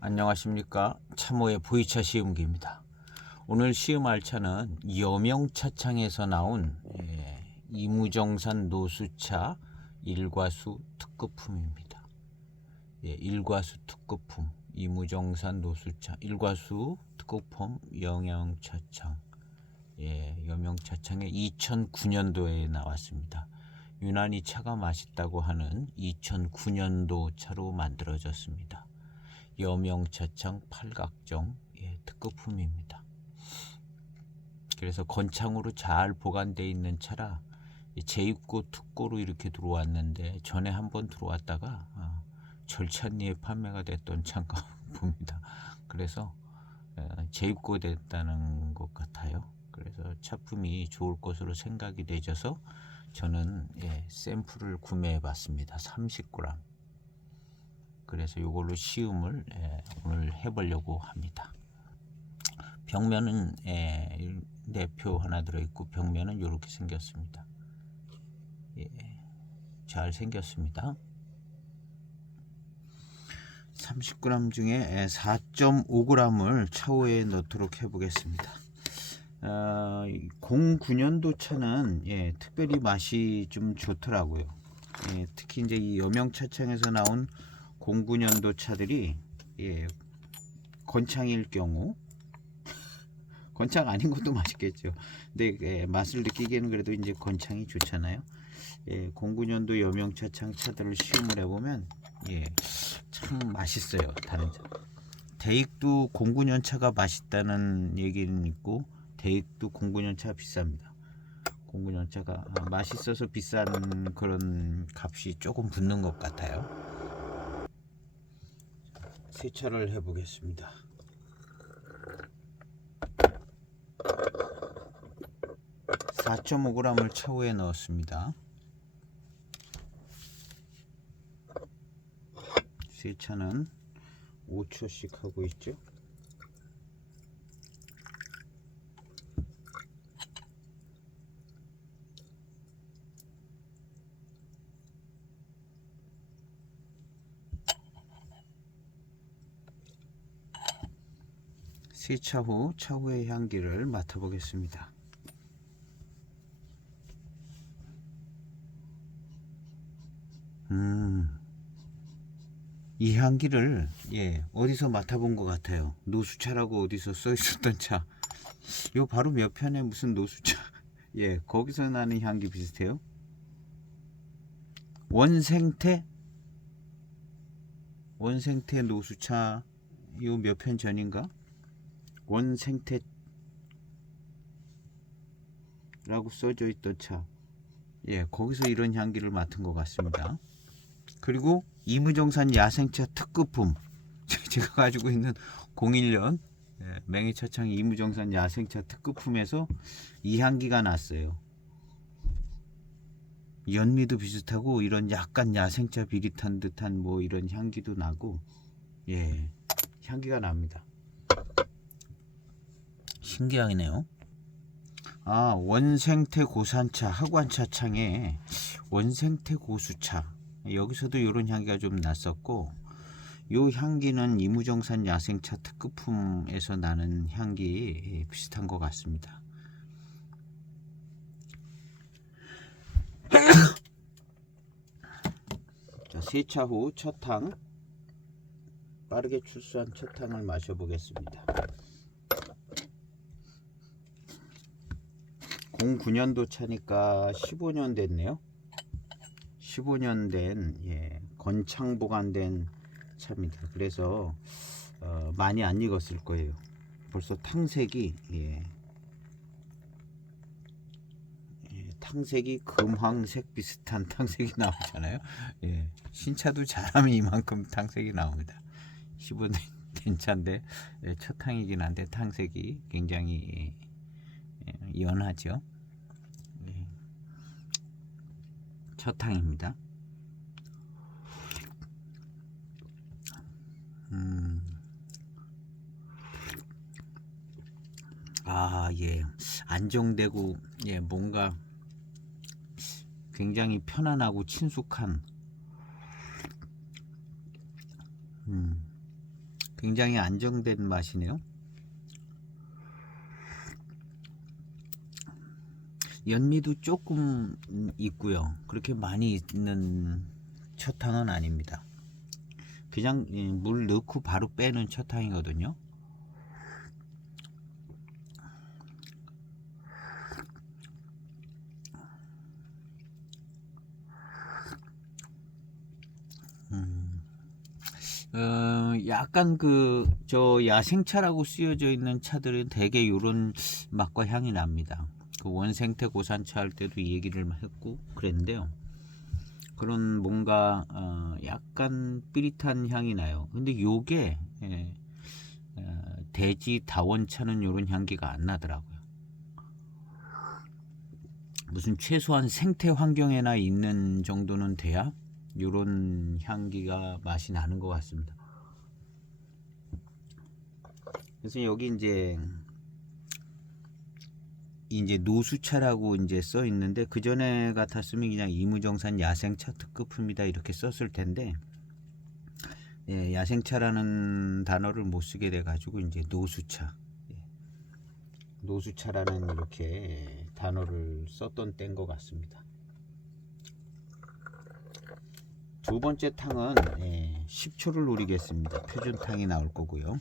안녕하십니까. 참호의 보이차 시음기입니다. 오늘 시음할 차는 여명차창에서 나온 이무정산 노수차 일과수 특급품입니다. 일과수 특급품 이무정산 노수차 일과수 특급품 여명차창. 여명차창에 2009년도에 나왔습니다. 유난히 차가 맛있다고 하는 2009년도 차로 만들어졌습니다. 여명차창 팔각정 특급품입니다. 그래서 건창으로 잘 보관되어 있는 차라 재입고 특고로 이렇게 들어왔는데 전에 한번 들어왔다가 절찬리에 판매가 됐던 차인가 봅니다. 그래서 재입고 됐다는 것 같아요. 그래서 차품이 좋을 것으로 생각이 되셔서 저는 샘플을 구매해 봤습니다. 30g. 그래서 이걸로 시음을 오늘 해보려고 합니다. 벽면은 내표 하나 들어있고 벽면은 이렇게 생겼습니다. 잘 생겼습니다. 30g 중에 4.5g을 차후에 넣도록 해보겠습니다. 09년도 차는 특별히 맛이 좀 좋더라고요. 특히 이제 이 여명차창에서 나온 09년도 차들이 건창일 경우 건창 아닌 것도 맛있겠죠. 근데 맛을 느끼기에는 그래도 이제 건창이 좋잖아요. 09년도 여명차창 차들을 시음을 해보면 참 맛있어요. 다른 차. 대익도 09년 차가 맛있다는 얘기는 있고 대익도 09년 차 비쌉니다. 09년 차가 맛있어서 비싼 그런 값이 조금 붙는 것 같아요. 세차를 해보겠습니다. (4.5g을) 차후에 넣었습니다. 세차는 5초씩 하고 있죠. 세차 후 차후의 향기를 맡아보겠습니다. 이 향기를 어디서 맡아본 것 같아요. 노수차라고 어디서 써 있었던 차. 요 바로 몇 편에 무슨 노수차 거기서 나는 향기 비슷해요. 원생태 노수차 요 몇 편 전인가 원생태라고 써져 있던 차 거기서 이런 향기를 맡은 것 같습니다. 그리고 이무정산 야생차 특급품 제가 가지고 있는 01년 맹해차창 이무정산 야생차 특급품에서 이 향기가 났어요. 연미도 비슷하고 이런 약간 야생차 비릿한 듯한 뭐 이런 향기도 나고 향기가 납니다. 신기하네요. 원생태 고산차 하관차창에 원생태 고수차 여기서도 이런 향기가 좀 났었고 요 향기는 이무정산 야생차 특급품에서 나는 향기 비슷한 것 같습니다. 자, 세차 후 첫 탕 빠르게 출수한 첫 탕을 마셔보겠습니다. 09년도 차니까 15년 됐네요. 15년 된 건창 보관된 차입니다. 그래서 많이 안 익었을 거예요. 벌써 탕색이 탕색이 금황색 비슷한 탕색이 나오잖아요. 신차도 잘하면 이만큼 탕색이 나옵니다. 15년 된 차인데 첫 탕이긴 한데 탕색이 굉장히 연하죠. 첫 탕입니다. 안정되고 뭔가 굉장히 편안하고 친숙한 굉장히 안정된 맛이네요. 연미도 조금 있고요. 그렇게 많이 있는 첫탕은 아닙니다. 그냥 물 넣고 바로 빼는 첫탕이거든요. 약간 저 야생차라고 쓰여져 있는 차들은 대개 이런 맛과 향이 납니다. 그 원생태 고산차 할 때도 이 얘기를 했고 그랬는데요. 그런 뭔가 약간 삐릿한 향이 나요. 근데 요게 대지 다원차는 이런 향기가 안 나더라고요. 무슨 최소한 생태 환경에나 있는 정도는 돼야 요런 향기가 맛이 나는 것 같습니다. 그래서 여기 이제 노수차라고 이제 써 있는데, 그 전에 같았으면 그냥 이무정산 야생차 특급품이다 이렇게 썼을 텐데, 예, 야생차라는 단어를 못 쓰게 돼 가지고 이제 노수차, 노수차라는 이렇게 단어를 썼던 때인 것 같습니다. 두 번째 탕은 10초를 노리겠습니다. 표준탕이 나올 거고요.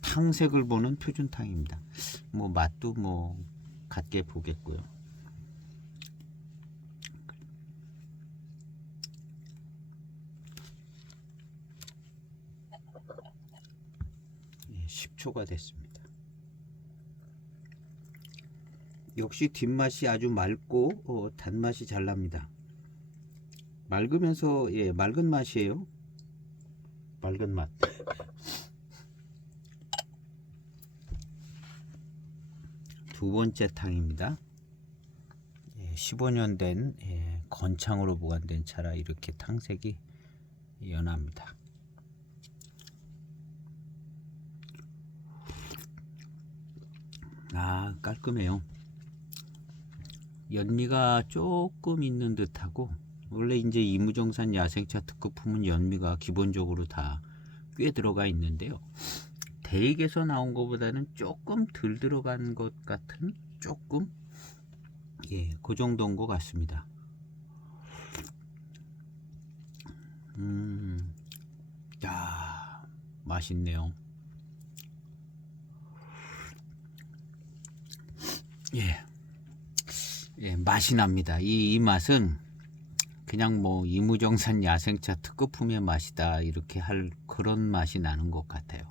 탕색을 보는 표준탕입니다. 뭐 맛도 뭐 같게 보겠고요. 10초가 됐습니다. 역시 뒷맛이 아주 맑고 단맛이 잘 납니다. 맑으면서 맑은 맛이에요. 맑은 맛. 두 번째 탕입니다. 15년 된 건창으로 보관된 차라 이렇게 탕색이 연합니다. 깔끔해요. 연미가 조금 있는 듯하고, 원래 이제 이무정산 야생차 특급품은 연미가 기본적으로 다 꽤 들어가 있는데요. 대익에서 나온 것보다는 조금 덜 들어간 것 같은, 조금 그 정도인 것 같습니다. 야, 맛있네요. 맛이 납니다. 이 맛은 그냥 뭐 이무정산 야생차 특급품의 맛이다 이렇게 할 그런 맛이 나는 것 같아요.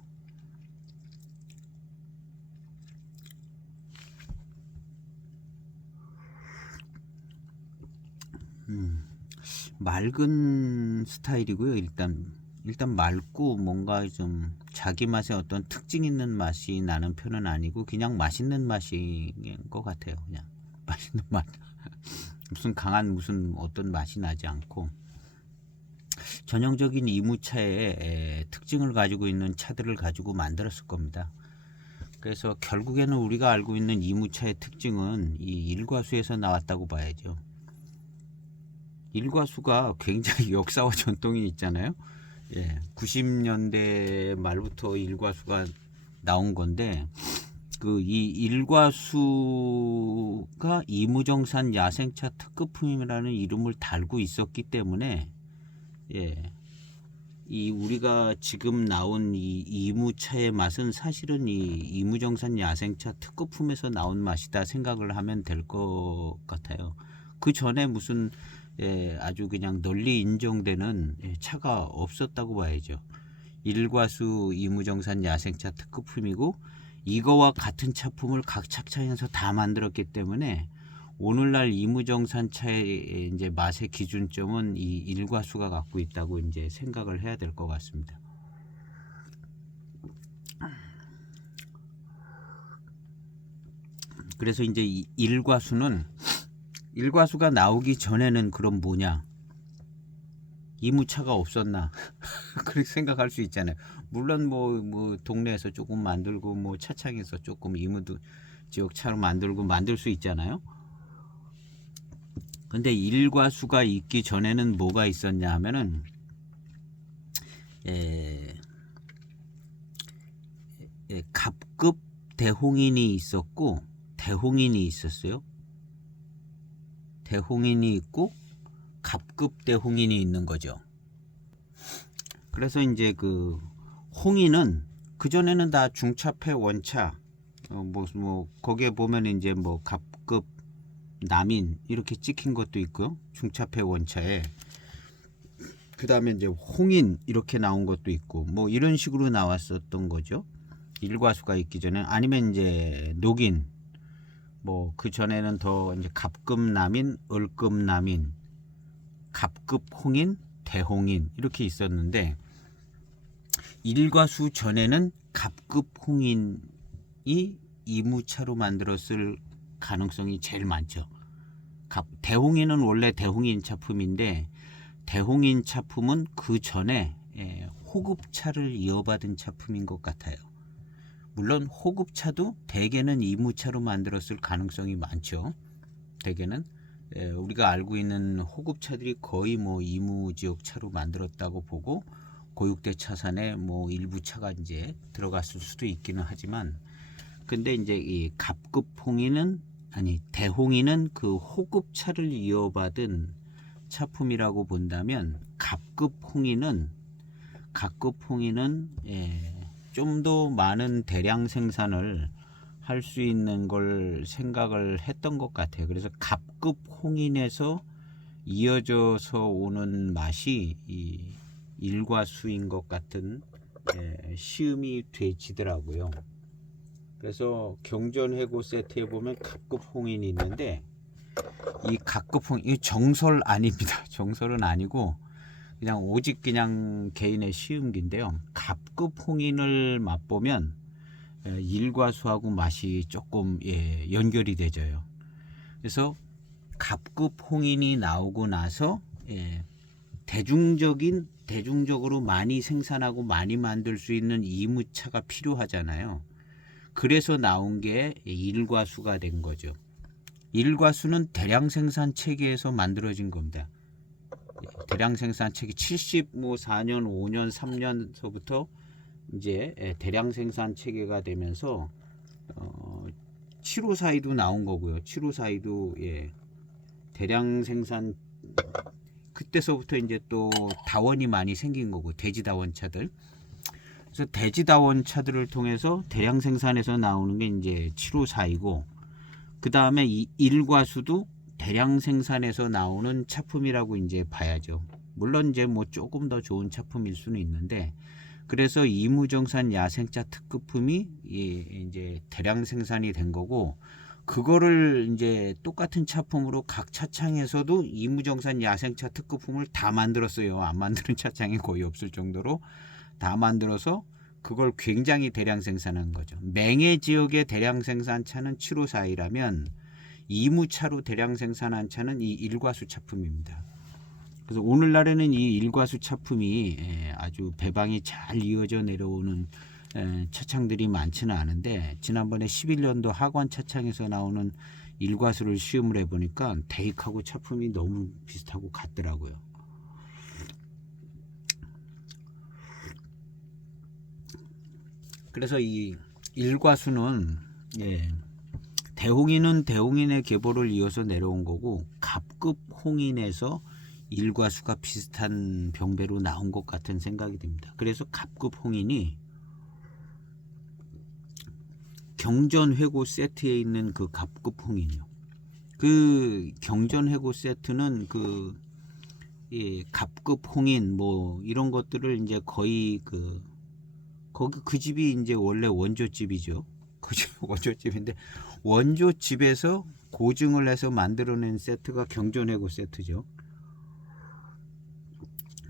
맑은 스타일이고요. 일단 맑고 뭔가 좀 자기 맛에 어떤 특징 있는 맛이 나는 편은 아니고, 그냥 맛있는 맛인 것 같아요. 그냥 맛있는 맛. 무슨 강한 무슨 어떤 맛이 나지 않고, 전형적인 이무차의 특징을 가지고 있는 차들을 가지고 만들었을 겁니다. 그래서 결국에는 우리가 알고 있는 이무차의 특징은 이 일과수에서 나왔다고 봐야죠. 일과수가 굉장히 역사와 전통이 있잖아요. 90년대 말부터 일과수가 나온 건데, 이 일과수가 이무정산 야생차 특급품이라는 이름을 달고 있었기 때문에 이 우리가 지금 나온 이 이무차의 맛은 사실은 이 이무정산 야생차 특급품에서 나온 맛이다 생각을 하면 될 것 같아요. 그 전에 무슨 아주 그냥 널리 인정되는 차가 없었다고 봐야죠. 일과수 이무정산 야생차 특급품이고, 이거와 같은 차품을 각 차차에서 다 만들었기 때문에 오늘날 이무정산 차의 이제 맛의 기준점은 이 일과수가 갖고 있다고 이제 생각을 해야 될 것 같습니다. 그래서 이제 이 일과수가 나오기 전에는 그럼 뭐냐? 이무차가 없었나? 그렇게 생각할 수 있잖아요. 물론 뭐 동네에서 조금 만들고 뭐 차창에서 조금 이무도 지역 차로 만들 수 있잖아요. 근데 일과수가 있기 전에는 뭐가 있었냐 하면은 갑급 대홍인이 있었고 대홍인이 있었어요. 대홍인이 있고 갑급 대홍인이 있는 거죠. 그래서 이제 그 홍인은 그 전에는 다 중차폐 원차 뭐 거기에 보면 이제 뭐 갑급 남인 이렇게 찍힌 것도 있고요. 중차폐 원차에 그 다음에 이제 홍인 이렇게 나온 것도 있고 뭐 이런 식으로 나왔었던 거죠. 일과수가 있기 전에. 아니면 이제 녹인 뭐 그 전에는 더 이제 갑급 남인, 을급 남인, 갑급 홍인, 대홍인 이렇게 있었는데 일과수 전에는 갑급 홍인이 이무차로 만들었을 가능성이 제일 많죠. 대홍인은 원래 대홍인 차품인데 대홍인 차품은 그 전에 호급차를 이어받은 차품인 것 같아요. 물론 호급차도 대개는 이무차로 만들었을 가능성이 많죠. 대개는 우리가 알고 있는 호급차들이 거의 뭐 이무지역 차로 만들었다고 보고 고육대 차산에 뭐 일부 차가 이제 들어갔을 수도 있기는 하지만 근데 이제 이 갑급 홍인은 대홍인은 그 호급차를 이어받은 차품이라고 본다면 갑급 홍인은 좀 더 많은 대량 생산을 할 수 있는 걸 생각을 했던 것 같아요. 그래서 갑급 홍인에서 이어져서 오는 맛이 이 일과수인 것 같은 시음이 되지더라고요. 그래서 경전해고 세트에 보면 갑급 홍인이 있는데 이 갑급 홍인 이 정설 아닙니다. 정설은 아니고 그냥 오직 그냥 개인의 시음기인데요. 갑급 홍인을 맛보면 일과수하고 맛이 조금 연결이 되져요. 그래서 갑급 홍인이 나오고 나서 대중적으로 많이 생산하고 많이 만들 수 있는 이무차가 필요하잖아요. 그래서 나온 게 일과수가 된 거죠. 일과수는 대량 생산 체계에서 만들어진 겁니다. 대량 생산 체계 74년, 5년, 3년서부터 이제 대량 생산 체계가 되면서 7호사이도 나온 거고요. 7호사이도 대량 생산 그때서부터 이제 또 다원이 많이 생긴 거고 돼지 다원차들. 그래서 돼지 다원차들을 통해서 대량 생산에서 나오는 게 이제 7호사이고 그 다음에 이 일과수도 대량 생산에서 나오는 차품이라고 이제 봐야죠. 물론 이제 뭐 조금 더 좋은 차품일 수는 있는데 그래서 이무정산 야생차 특급품이 이제 대량 생산이 된 거고 그거를 이제 똑같은 차품으로 각 차창에서도 이무정산 야생차 특급품을 다 만들었어요. 안 만드는 차창이 거의 없을 정도로 다 만들어서 그걸 굉장히 대량 생산한 거죠. 맹해 지역의 대량 생산차는 7호사이라면 이무차로 대량 생산한 차는 이 일과수 차품입니다. 그래서 오늘날에는 이 일과수 차품이 아주 배방이 잘 이어져 내려오는 차창들이 많지는 않은데 지난번에 11년도 학원 차창에서 나오는 일과수를 시음을 해보니까 대익하고 차품이 너무 비슷하고 같더라고요. 그래서 이 일과수는 대홍인은 대홍인의 계보를 이어서 내려온 거고 갑급 홍인에서 일과수가 비슷한 병배로 나온 것 같은 생각이 듭니다. 그래서 갑급 홍인이 경전회고 세트에 있는 그 갑급 홍인이요. 그 경전회고 세트는 그 갑급 홍인 뭐 이런 것들을 이제 거의 그 집이 이제 원래 원조집이죠. 원조집인데 원조집에서 고증을 해서 만들어낸 세트가 경전해고 세트죠.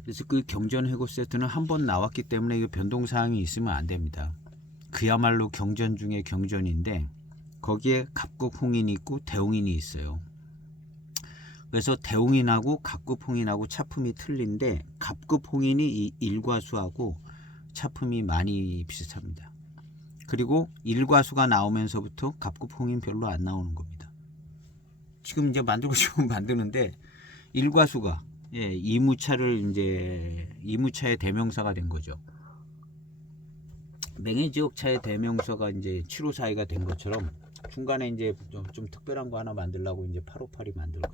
그래서 그 경전해고 세트는 한 번 나왔기 때문에 이거 변동사항이 있으면 안 됩니다. 그야말로 경전 중에 경전인데 거기에 갑급 홍인이 있고 대홍인이 있어요. 그래서 대홍인하고 갑급 홍인하고 차품이 틀린데 갑급 홍인이 이 일과수하고 차품이 많이 비슷합니다. 그리고 일과수가 나오면서부터 갑급 홍인 별로 안 나오는 겁니다. 지금 이제 만들고 싶으면 만드는데 일과수가 이무차를 이제 이무차의 대명사가 된 거죠. 맹해지옥차의 대명사가 이제 754가 된 것처럼 중간에 이제 좀 특별한 거 하나 만들려고 이제 858이 만들고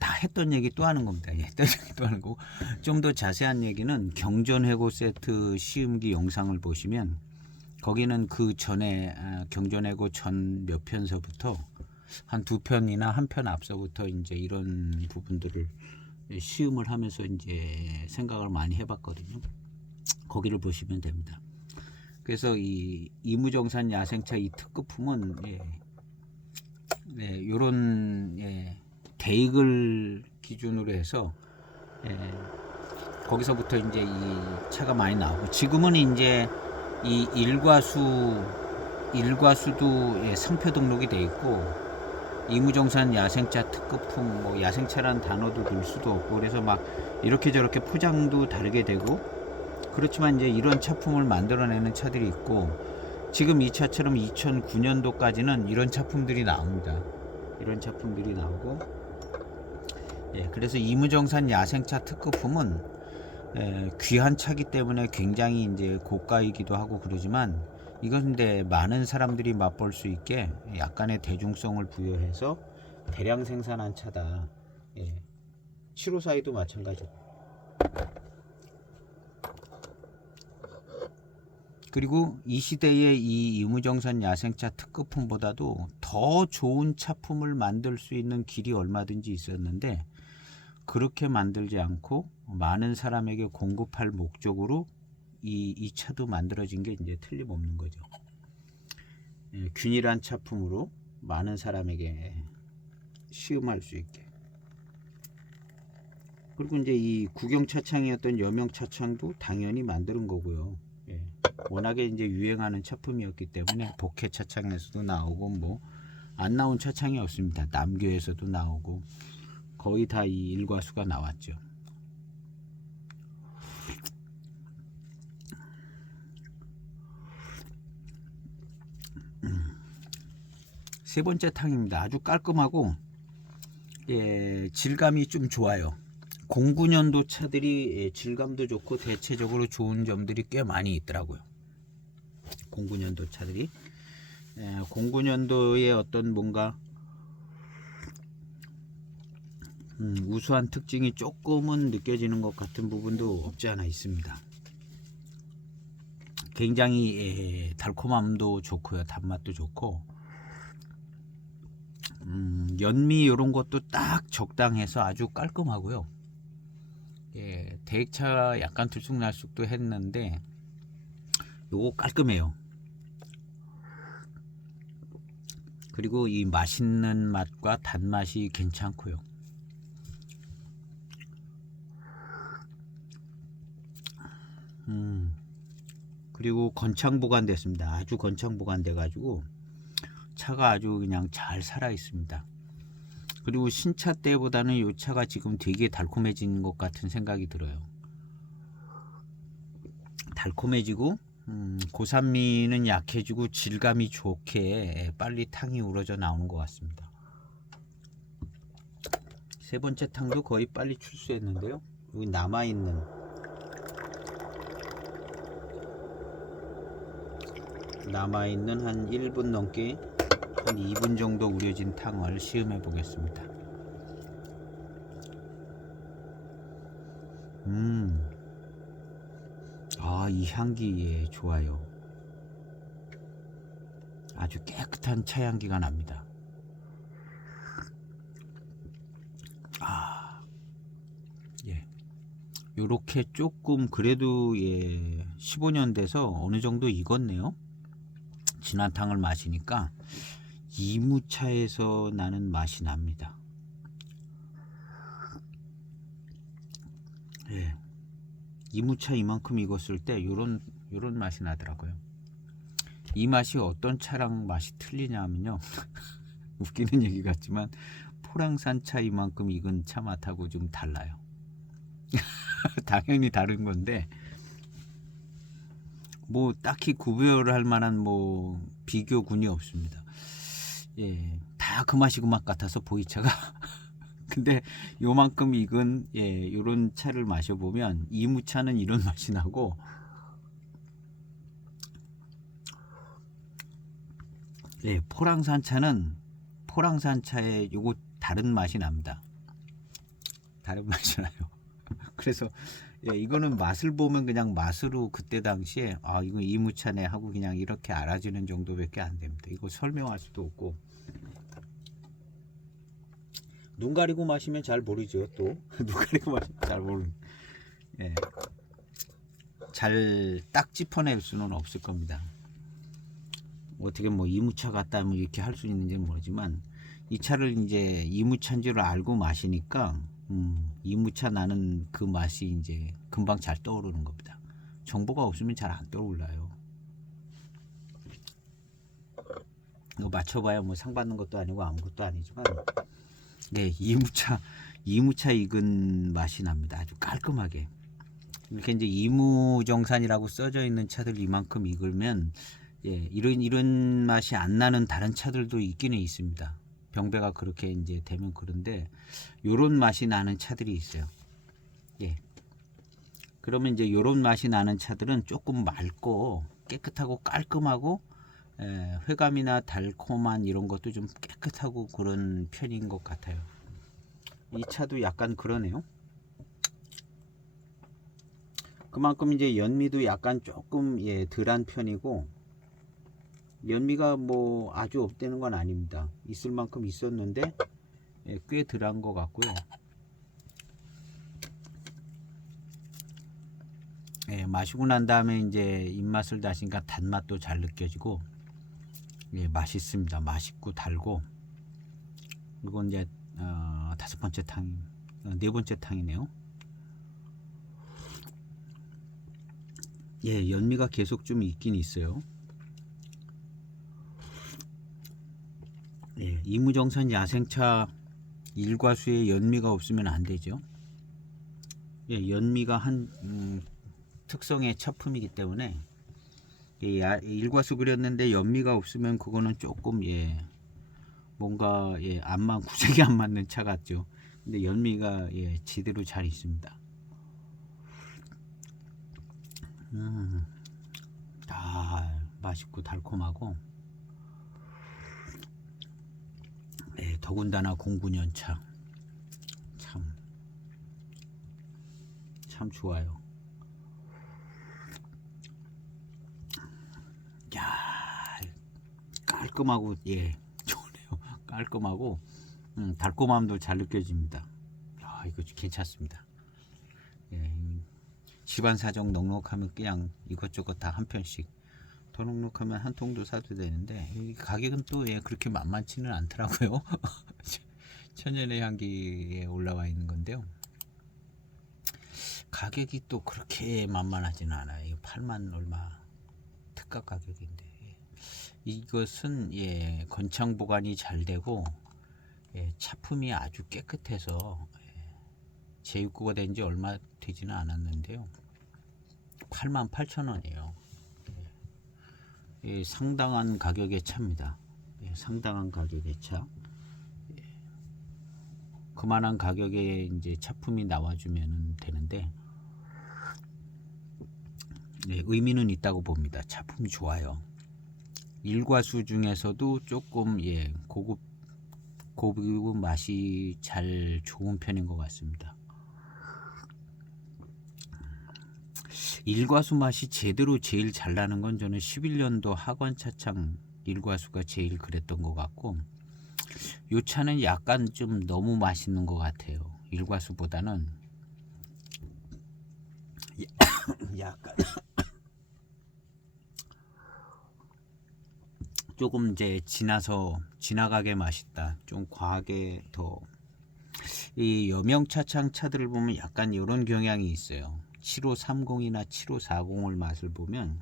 다 했던 얘기 또 하는 겁니다. 했던 얘기 또 하는 거고 좀 더 자세한 얘기는 경전해고 세트 시음기 영상을 보시면 거기는 그 전에 경전해고 전 몇 편서부터 한 2편이나 한 편 앞서부터 이제 이런 부분들을 시음을 하면서 이제 생각을 많이 해봤거든요. 거기를 보시면 됩니다. 그래서 이 이무정산 야생차 이 특급품은 요런 대익을 기준으로 해서 거기서부터 이제 이 차가 많이 나오고 지금은 이제 이 일과수도 상표 등록이 돼 있고 이무정산 야생차 특급품 뭐 야생차라는 단어도 넣을 수도 없고 그래서 막 이렇게 저렇게 포장도 다르게 되고 그렇지만 이제 이런 차품을 만들어내는 차들이 있고 지금 이 차처럼 2009년도까지는 이런 차품들이 나옵니다. 이런 차품들이 나오고 그래서 이무정산 야생차 특급품은 귀한 차기 때문에 굉장히 이제 고가이기도 하고 그러지만 이건 근데 많은 사람들이 맛볼 수 있게 약간의 대중성을 부여해서 대량 생산한 차다. 754도 마찬가지고. 그리고 이 시대의 이 이무정산 야생차 특급품보다도 더 좋은 차품을 만들 수 있는 길이 얼마든지 있었는데 그렇게 만들지 않고 많은 사람에게 공급할 목적으로 이 차도 만들어진 게 이제 틀림없는 거죠. 균일한 차품으로 많은 사람에게 시음할 수 있게. 그리고 이제 이 구경차창이었던 여명차창도 당연히 만드는 거고요. 워낙에 이제 유행하는 차품이었기 때문에 복해차창에서도 나오고 뭐 안 나온 차창이 없습니다. 남교에서도 나오고 거의 다 이 일과수가 나왔죠. 세 번째 탕입니다. 아주 깔끔하고 질감이 좀 좋아요. 09년도 차들이 질감도 좋고 대체적으로 좋은 점들이 꽤 많이 있더라고요. 09년도 차들이 09년도에 어떤 뭔가 우수한 특징이 조금은 느껴지는 것 같은 부분도 없지 않아 있습니다. 굉장히 달콤함도 좋고요. 단맛도 좋고 연미 이런 것도 딱 적당해서 아주 깔끔하고요. 대액차 약간 들쑥날쑥도 했는데 요거 깔끔해요. 그리고 이 맛있는 맛과 단맛이 괜찮고요. 그리고 건창 보관됐습니다. 아주 건창 보관돼 가지고 차가 아주 그냥 잘 살아 있습니다. 그리고 신차 때보다는 이 차가 지금 되게 달콤해진 것 같은 생각이 들어요. 달콤해지고 고산미는 약해지고 질감이 좋게 빨리 탕이 우러져 나오는 것 같습니다. 세 번째 탕도 거의 빨리 출수했는데요. 여기 남아있는 한 1분 넘게 한 2분 정도 우려진 탕을 시음해 보겠습니다. 이 향기 좋아요. 아주 깨끗한 차 향기가 납니다. 요렇게 조금 그래도 15년 돼서 어느 정도 익었네요. 진한 탕을 마시니까 이무차에서 나는 맛이 납니다. 이무차 이만큼 익었을 때 요런 맛이 나더라고요. 이 맛이 어떤 차랑 맛이 틀리냐면요. 웃기는 얘기 같지만 포랑산 차 이만큼 익은 차 맛하고 좀 달라요. 당연히 다른 건데 뭐 딱히 구별할 만한 뭐 비교군이 없습니다. 다 그 맛이 그 맛 같아서 보이차가 근데 요만큼 익은 요런 차를 마셔보면 이무차는 이런 맛이 나고, 포랑산차의 요거 다른 맛이 납니다. 다른 맛이 나요. 그래서 이거는 맛을 보면 그냥 맛으로 그때 당시에 이거 이무차네 하고 그냥 이렇게 알아지는 정도밖에 안 됩니다. 이거 설명할 수도 없고, 눈 가리고 마시면 잘 모르죠. 또 눈 가리고 마시면 잘 모르는, 잘 딱 짚어낼 수는 없을 겁니다. 어떻게 뭐 이무차 같다 뭐 이렇게 할 수 있는지는 모르지만, 이 차를 이제 이무차인 줄 알고 마시니까 이무차 나는 그 맛이 이제 금방 잘 떠오르는 겁니다. 정보가 없으면 잘 안 떠올라요. 이거 맞춰봐야 뭐 상 받는 것도 아니고 아무것도 아니지만, 이무차 익은 맛이 납니다. 아주 깔끔하게. 이렇게 이제 이무정산이라고 써져 있는 차들 이만큼 익으면 이런 맛이 안 나는 다른 차들도 있기는 있습니다. 병배가 그렇게 이제 되면 그런데 요런 맛이 나는 차들이 있어요. 그러면 이제 요런 맛이 나는 차들은 조금 맑고 깨끗하고 깔끔하고, 회감이나 달콤한 이런 것도 좀 깨끗하고 그런 편인 것 같아요. 이 차도 약간 그러네요. 그만큼 이제 연미도 약간 조금 덜한 편이고, 연미가 뭐 아주 없다는 건 아닙니다. 있을 만큼 있었는데 꽤 덜한 것 같고요. 마시고 난 다음에 이제 입맛을 다시니까 단맛도 잘 느껴지고, 맛있습니다. 맛있고 달고. 그리고 이제 다섯 번째 탕, 네 번째 탕이네요. 연미가 계속 좀 있긴 있어요. 이무정산 야생차 일과수에 연미가 없으면 안 되죠. 연미가 한 특성의 차품이기 때문에, 일과수 그렸는데 연미가 없으면 그거는 조금 뭔가 안만 구색이 안 맞는 차 같죠. 근데 연미가 지대로 잘 있습니다. 맛있고 달콤하고, 더군다나 09년 차 참 좋아요. 야, 깔끔하고 좋네요. 깔끔하고 달콤함도 잘 느껴집니다. 이거 괜찮습니다. 집안 사정 넉넉하면 그냥 이것저것 다 한 편씩, 더 넉넉하면 한 통도 사도 되는데, 가격은 또 그렇게 만만치는 않더라고요. 천연의 향기에 올라와 있는 건데요, 가격이 또 그렇게 만만하지는 않아요. 8만 얼마 특가 가격인데, 이것은 건창 보관이 잘 되고 차품이 아주 깨끗해서 재입고가 된 지 얼마 되지는 않았는데요, 88,000원이에요. 상당한 가격의 차입니다. 상당한 가격의 차. 그만한 가격에 이제 차품이 나와주면 되는데, 의미는 있다고 봅니다. 차품이 좋아요. 일과수 중에서도 조금 고급 맛이 잘 좋은 편인 것 같습니다. 일과수 맛이 제대로 제일 잘 나는 건 저는 11년도 하관차창 일과수가 제일 그랬던 것 같고, 요 차는 약간 좀 너무 맛있는 것 같아요. 일과수보다는 약간 조금 이제 지나가게 맛있다. 좀 과하게 더. 이 여명차창 차들을 보면 약간 이런 경향이 있어요. 7530이나 7540을 맛을 보면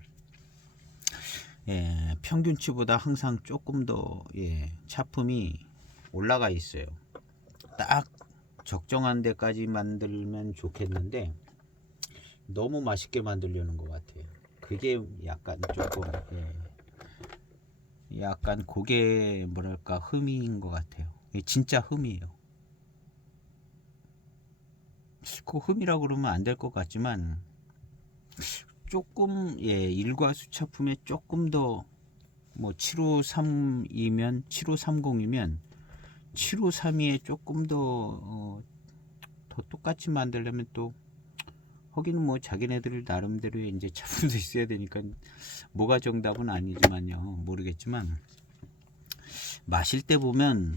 평균치보다 항상 조금 더 차품이 올라가 있어요. 딱 적정한 데까지 만들면 좋겠는데 너무 맛있게 만들려는 것 같아요. 그게 약간 조금 약간 그게 뭐랄까 흠인 것 같아요. 진짜 흠이에요. 그 흠이라고 그러면 안 될 것 같지만 조금 일과수 차품에 조금 더 뭐 7532면 7530이면 7532에 조금 더 똑같이 만들려면 또 거기는 뭐 자기네들 나름대로의 이제 차품도 있어야 되니까 뭐가 정답은 아니지만요, 모르겠지만 마실 때 보면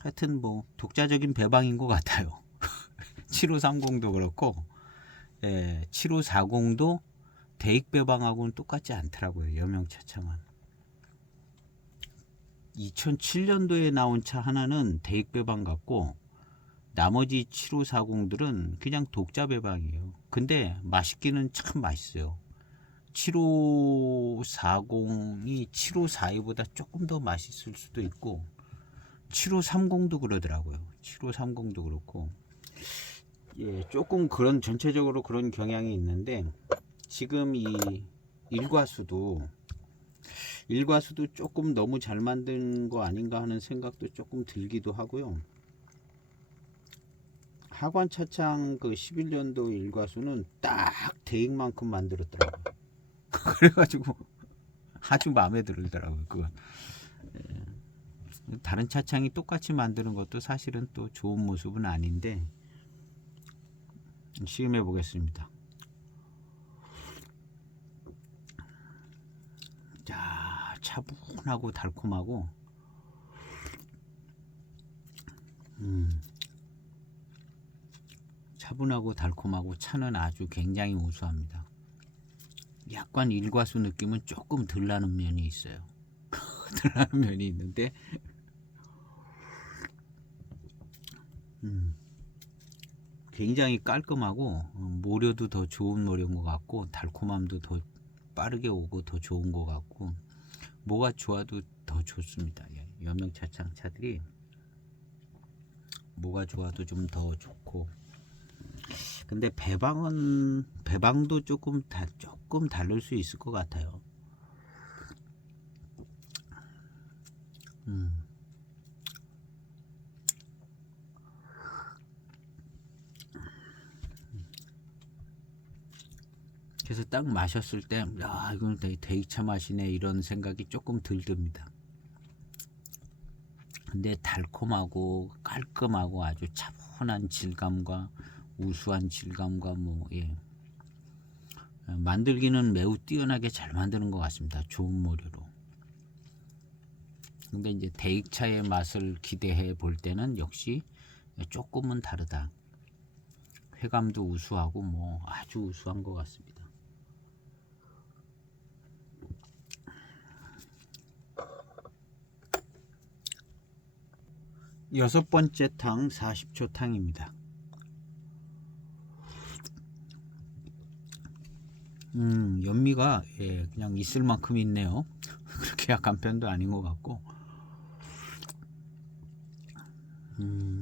하여튼 뭐 독자적인 배방인 것 같아요. 7530도 그렇고 7540도 대익 배방하고는 똑같지 않더라고요. 여명차창은 2007년도에 나온 차 하나는 대익 배방 같고 나머지 7540들은 그냥 독자 배방이에요. 근데 맛있기는 참 맛있어요. 7540이 7542보다 조금 더 맛있을 수도 있고 7530도 그러더라고요. 7530도 그렇고 조금 그런 전체적으로 그런 경향이 있는데 지금 이 일과수도 조금 너무 잘 만든 거 아닌가 하는 생각도 조금 들기도 하고요. 하관 차창 그 11년도 일과수는 딱 대익만큼 만들었더라고요. 그래가지고 아주 마음에 들더라고요. 그건. 다른 차창이 똑같이 만드는 것도 사실은 또 좋은 모습은 아닌데 시음해 보겠습니다. 자, 차분하고 달콤하고 차분하고 달콤하고 차는 아주 굉장히 우수합니다. 약간 일과수 느낌은 조금 덜 나는 면이 있어요. 덜 나는 면이 있는데 굉장히 깔끔하고 모려도 더 좋은 모려인 것 같고 달콤함도 더 빠르게 오고 더 좋은 것 같고 뭐가 좋아도 더 좋습니다. 여명차창 차들이 뭐가 좋아도 좀 더 좋고 근데 배방도 조금 다를 수 있을 것 같아요. 그래서 딱 마셨을 때, 야, 이건 대익차 맛이네 이런 생각이 조금 덜 듭니다. 근데 달콤하고 깔끔하고 아주 차분한 질감과 우수한 질감과 만들기는 매우 뛰어나게 잘 만드는 것 같습니다. 좋은 모류로. 근데 이제 대익차의 맛을 기대해 볼 때는 역시 조금은 다르다. 회감도 우수하고 아주 우수한 것 같습니다. 여섯 번째 탕 40초 탕입니다. 연미가 그냥 있을 만큼 있네요. 그렇게 약한 편도 아닌 것 같고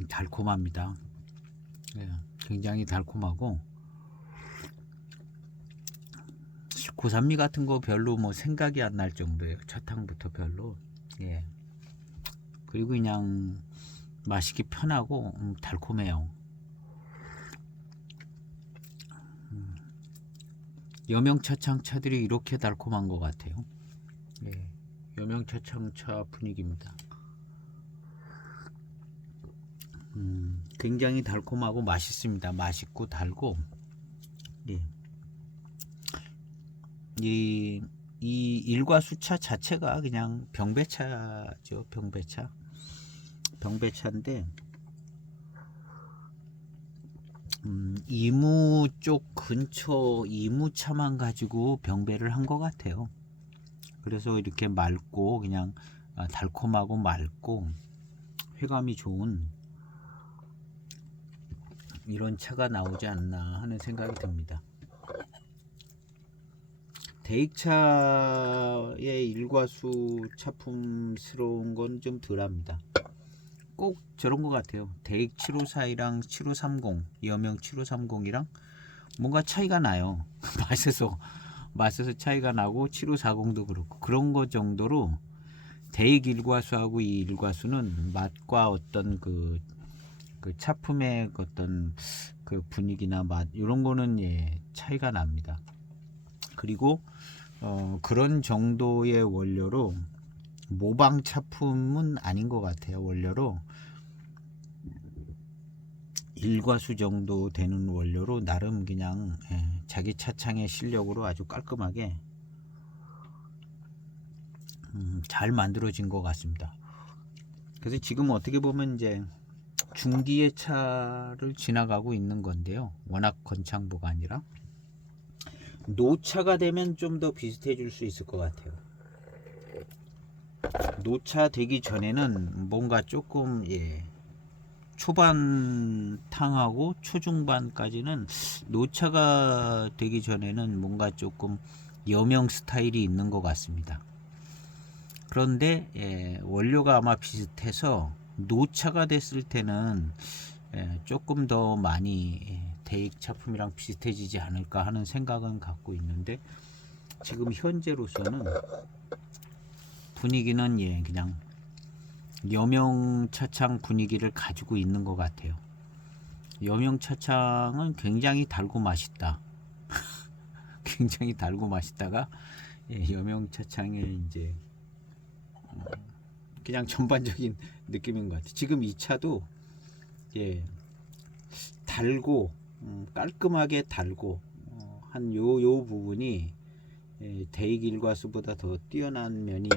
달콤합니다. 굉장히 달콤하고 고산미 같은 거 별로 생각이 안 날 정도예요. 차탕부터 별로. 그리고 그냥 마시기 편하고 달콤해요. 여명차창 차들이 이렇게 달콤한 것 같아요. 여명차창 차 분위기입니다. 굉장히 달콤하고 맛있습니다. 맛있고 달고 이 일과수차 자체가 그냥 병배차죠. 병배차인데 이무 쪽 근처 이무차만 가지고 병배를 한 것 같아요. 그래서 이렇게 맑고 그냥 달콤하고 맑고 회감이 좋은 이런 차가 나오지 않나 하는 생각이 듭니다. 대익차의 일과수 차품스러운 건 좀 덜합니다. 꼭 저런 것 같아요. 대익 7542랑 7530 여명 7530이랑 뭔가 차이가 나요. 맛에서 차이가 나고 7540도 그렇고 그런 거 정도로 대익 일과수하고 이 일과수는 맛과 어떤 그 그 차품의 어떤 그 분위기나 맛 이런 거는 예, 차이가 납니다. 그리고 그런 정도의 원료로 모방 차품은 아닌 것 같아요. 원료로 일과수 정도 되는 원료로 나름 그냥 예, 자기 차창의 실력으로 아주 깔끔하게 잘 만들어진 것 같습니다. 그래서 지금 어떻게 보면 이제 중기의 차를 지나가고 있는 건데요. 워낙 건창부가 아니라 노차가 되면 좀 더 비슷해질 수 있을 것 같아요. 노차 되기 전에는 뭔가 조금 예, 초반 탕하고 초중반까지는 노차가 되기 전에는 뭔가 조금 여명 스타일이 있는 것 같습니다. 그런데 예, 원료가 아마 비슷해서 노차가 됐을 때는 예, 조금 더 많이 예, 대익 차품이랑 비슷해지지 않을까 하는 생각은 갖고 있는데 지금 현재로서는 분위기는 예, 그냥 여명 차창 분위기를 가지고 있는 것 같아요. 여명 차창은 굉장히 달고 맛있다. 굉장히 달고 맛있다가 예, 여명 차창의 이제 그냥 전반적인 느낌인 것 같아요. 지금 이 차도 예, 달고 깔끔하게 달고 한 요 부분이 예, 대익 일과수보다 더 뛰어난 면이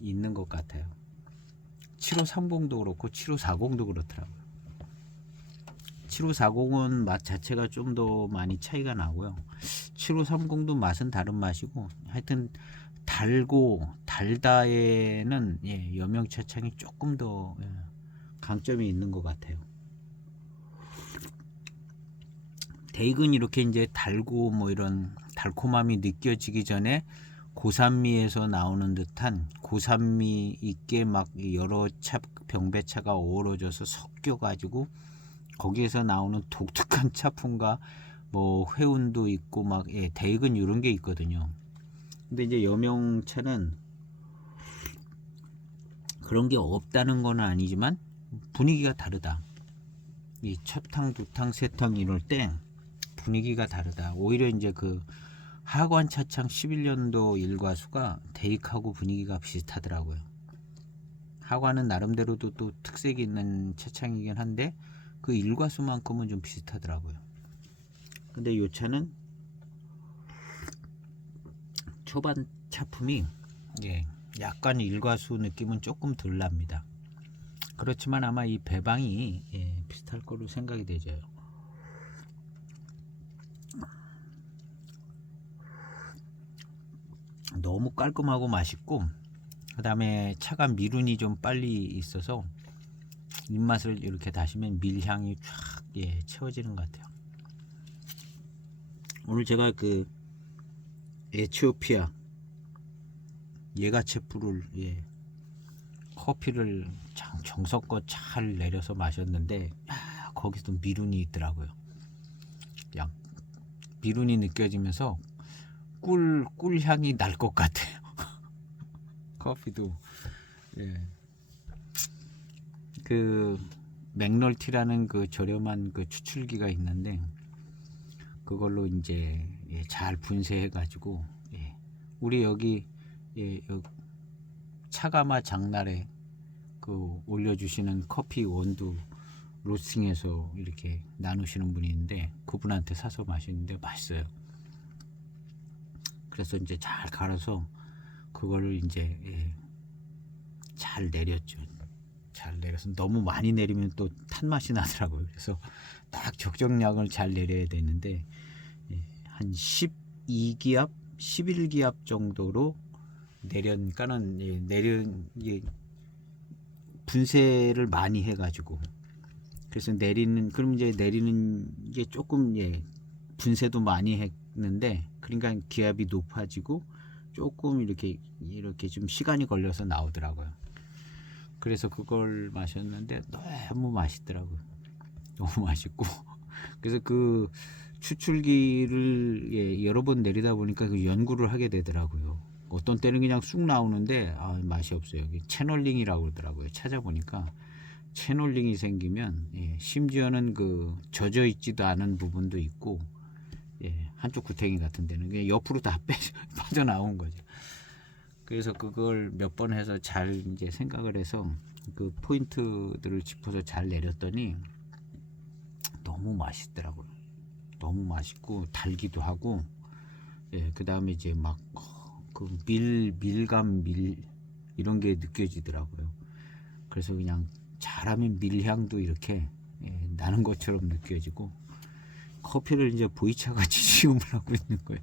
있는 것 같아요. 7530도 그렇고 7540도 그렇더라고요. 7540은 맛 자체가 좀 더 많이 차이가 나고요. 7530도 맛은 다른 맛이고 하여튼 달고 달다에는 예, 여명차창이 조금 더 예, 강점이 있는 것 같아요. 대익은 이렇게 이제 달고 뭐 이런 달콤함이 느껴지기 전에 고산미에서 나오는 듯한 고산미 있게 막 여러 차 병배차가 어우러져서 섞여 가지고 거기에서 나오는 독특한 차품과 뭐 회운도 있고 막 예, 대익은 이런 게 있거든요. 근데 이제 여명차는 그런 게 없다는 건 아니지만 분위기가 다르다. 이 첫탕, 두탕, 세탕 이럴 때 분위기가 다르다. 오히려 이제 그 하관 차창 11년도 일과수가 대익하고 분위기가 비슷하더라고요. 하관은 나름대로도 또 특색이 있는 차창이긴 한데 그 일과수만큼은 좀 비슷하더라고요. 근데 이 차는 초반 차품이 예, 약간 일과수 느낌은 조금 덜 납니다. 그렇지만 아마 이 배방이 예, 비슷할 거로 생각이 되죠. 너무 깔끔하고 맛있고 그 다음에 차가 미룬이 좀 빨리 있어서 입맛을 이렇게 다시면 밀향이 쫙 예, 채워지는 것 같아요. 오늘 제가 그 에티오피아 예가체프를 예, 커피를 정성껏 잘 내려서 마셨는데 거기서 미룬이 있더라고요. 그냥 미룬이 느껴지면서 꿀 향이 날 것 같아요. 커피도 예. 그 맥널티라는 그 저렴한 그 추출기가 있는데 그걸로 이제 예, 잘 분쇄해 가지고 예. 우리 여기 예, 차가마 장날에 그 올려주시는 커피 원두 로스팅해서 이렇게 나누시는 분이 있는데 그분한테 사서 마시는데 맛있어요. 그래서 이제 잘 갈아서 그거를 이제 예, 잘 내렸죠. 잘 내려서 너무 많이 내리면 또 탄 맛이 나더라고요. 그래서 딱 적정량을 잘 내려야 되는데 예, 한 12기압, 11기압 정도로 내려니까는 예, 예, 분쇄를 많이 해가지고 그래서 그럼 이제 내리는 게 조금 예, 분쇄도 많이 했는데 그러니까 기압이 높아지고 조금 이렇게 좀 시간이 걸려서 나오더라고요. 그래서 그걸 마셨는데 너무 맛있더라고요. 너무 맛있고 그래서 그 추출기를 예, 여러 번 내리다 보니까 그 연구를 하게 되더라고요. 어떤 때는 그냥 쑥 나오는데 맛이 없어요. 채널링이라고 그러더라고요. 찾아보니까 채널링이 생기면 심지어는 그 젖어 있지도 않은 부분도 있고 한쪽 구탱이 같은 데는 그냥 옆으로 다 빠져나온 거죠. 그래서 그걸 몇 번 해서 잘 이제 생각을 해서 그 포인트들을 짚어서 잘 내렸더니 너무 맛있더라고요. 너무 맛있고 달기도 하고 그 다음에 이제 막 그 밀감 이런 게 느껴지더라고요. 그래서 그냥 잘하면 밀향도 이렇게 나는 것처럼 느껴지고 커피를 이제 보이차 같이 시음을 하고 있는 거예요.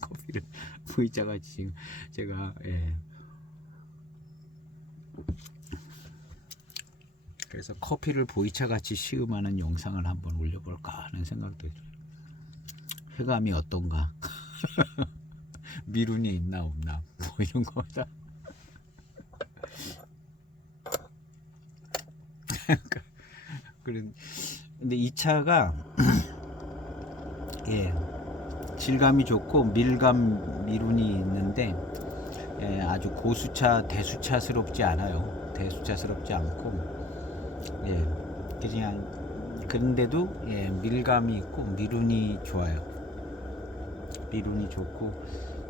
커피를 보이차 같이 지금 제가 그래서 커피를 보이차 같이 시음하는 영상을 한번 올려볼까 하는 생각도 들어요. 해감이 어떤가? 미룬이 있나 없나? 뭐 이런 거다. 근데 이 차가 질감이 좋고 밀감 미룬이 있는데 아주 고수차 대수차스럽지 않아요. 대수차스럽지 않고 그냥 그런데도 밀감이 있고 미룬이 좋아요. 미룬이 좋고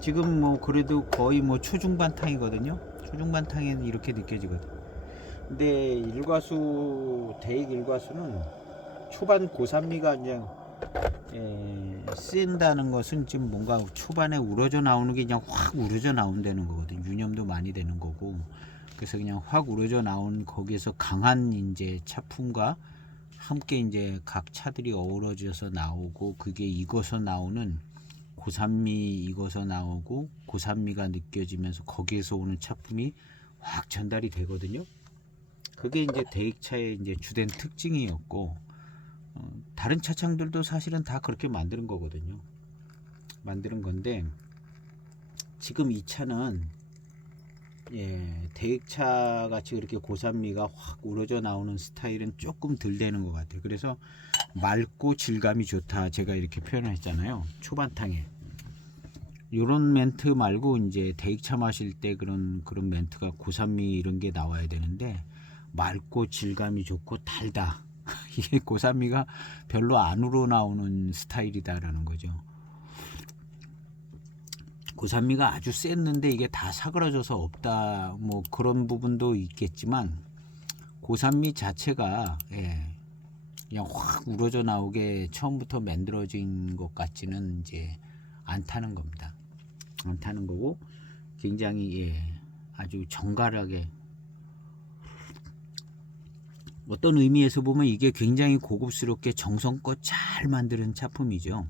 지금 뭐 그래도 거의 뭐 초중반탕이거든요. 초중반탕에는 이렇게 느껴지거든. 근데 일과수 대익 일과수는 초반 고산미가 이제 쓰인다는 것은 지금 뭔가 초반에 우러져 나오는 게 그냥 확 우러져 나온다는 거거든. 유념도 많이 되는 거고. 그래서 그냥 확 우러져 나온 거기에서 강한 이제 차품과 함께 이제 각 차들이 어우러져서 나오고 그게 익어서 나오는 고산미 익어서 나오고 고산미가 느껴지면서 거기에서 오는 차품이 확 전달이 되거든요. 그게 이제 대익차의 이제 주된 특징이었고 다른 차창들도 사실은 다 그렇게 만드는 거거든요. 만드는 건데 지금 이 차는 대익차 같이 그렇게 고산미가 확 우러져 나오는 스타일은 조금 덜 되는 것 같아요. 그래서 맑고 질감이 좋다 제가 이렇게 표현을 했잖아요. 초반탕에 이런 멘트 말고 이제 대익차 마실 때 그런 멘트가 고산미 이런 게 나와야 되는데 맑고 질감이 좋고 달다. 이게 고산미가 별로 안 우러나오는 스타일이다라는 거죠. 고산미가 아주 셌는데 이게 다 사그러져서 없다 뭐 그런 부분도 있겠지만 고산미 자체가 그냥 확 우러져 나오게 처음부터 만들어진 것 같지는 이제 않다는 겁니다. 않다는 거고 굉장히 아주 정갈하게 어떤 의미에서 보면 이게 굉장히 고급스럽게 정성껏 잘 만드는 차품이죠.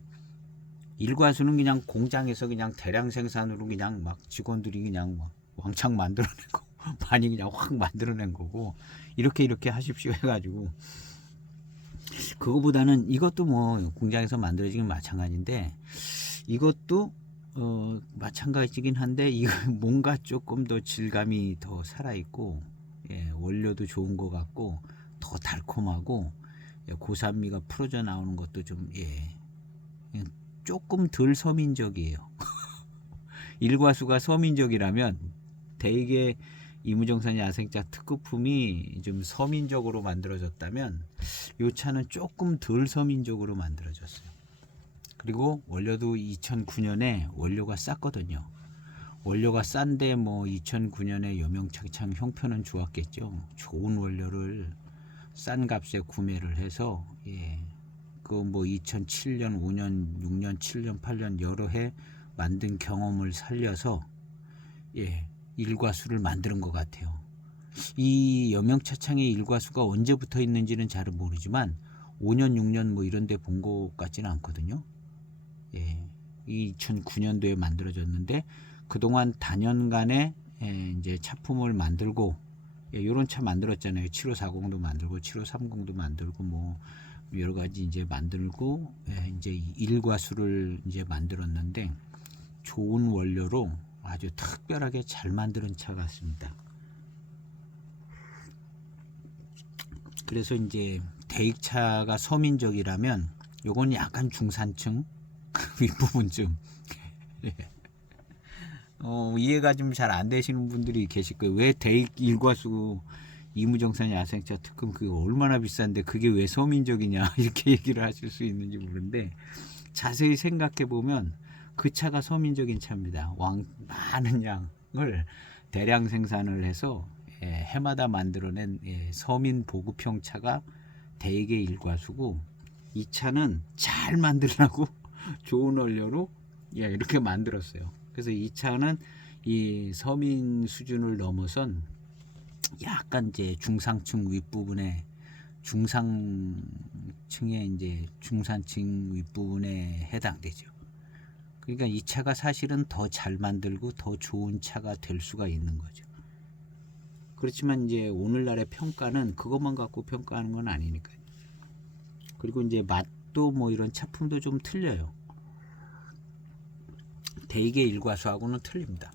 일과수는 그냥 공장에서 그냥 대량 생산으로 그냥 막 직원들이 그냥 막 왕창 만들어내고 많이 그냥 확 만들어낸 거고 이렇게 하십시오 해가지고 그거보다는 이것도 뭐 공장에서 만들어지긴 마찬가지인데 이것도 마찬가지긴 한데 이거 뭔가 조금 더 질감이 더 살아있고 원료도 좋은 것 같고 더 달콤하고 고산미가 풀어져 나오는 것도 좀 조금 덜 서민적이에요. 일과수가 서민적이라면 대개 이무정산 야생차 특급품이 좀 서민적으로 만들어졌다면 이 차는 조금 덜 서민적으로 만들어졌어요. 그리고 원료도 2009년에 원료가 쌌거든요. 원료가 싼데 뭐 2009년에 여명차창 형편은 좋았겠죠. 좋은 원료를 싼 값에 구매를 해서 그 뭐 2007년, 5년, 6년, 7년, 8년 여러 해 만든 경험을 살려서 일과수를 만드는 것 같아요. 이 여명차창의 일과수가 언제 붙어 있는지는 잘 모르지만 5년, 6년 뭐 이런 데 본 것 같지는 않거든요. 2009년도에 만들어졌는데 그동안 단연간에 이제 차품을 만들고 이런 차 만들었잖아요. 7540도 만들고 7530도 만들고 뭐 여러 가지 이제 만들고 이제 일과수를 이제 만들었는데 좋은 원료로 아주 특별하게 잘 만드는 차 같습니다. 그래서 이제 대익차가 서민적이라면 요건 약간 중산층 윗부분쯤 이해가 좀 잘 안 되시는 분들이 계실 거예요. 왜 대익 일과수 이무정산 야생차 특금 그게 얼마나 비싼데 그게 왜 서민적이냐 이렇게 얘기를 하실 수 있는지 모르는데, 자세히 생각해 보면 그 차가 서민적인 차입니다. 많은 양을 대량 생산을 해서 해마다 만들어낸 서민 보급형 차가 대개 일과수고, 이 차는 잘 만들라고 좋은 원료로 이렇게 만들었어요. 그래서 이 차는 이 서민 수준을 넘어선 약간 이제 중상층 윗부분에, 중상층의 이제 중산층 윗부분에 해당되죠. 그러니까 이 차가 사실은 더 잘 만들고 더 좋은 차가 될 수가 있는 거죠. 그렇지만 이제 오늘날의 평가는 그것만 갖고 평가하는 건 아니니까요. 그리고 이제 맛도 뭐 이런 차품도 좀 틀려요. 대개 일과수하고는 틀립니다.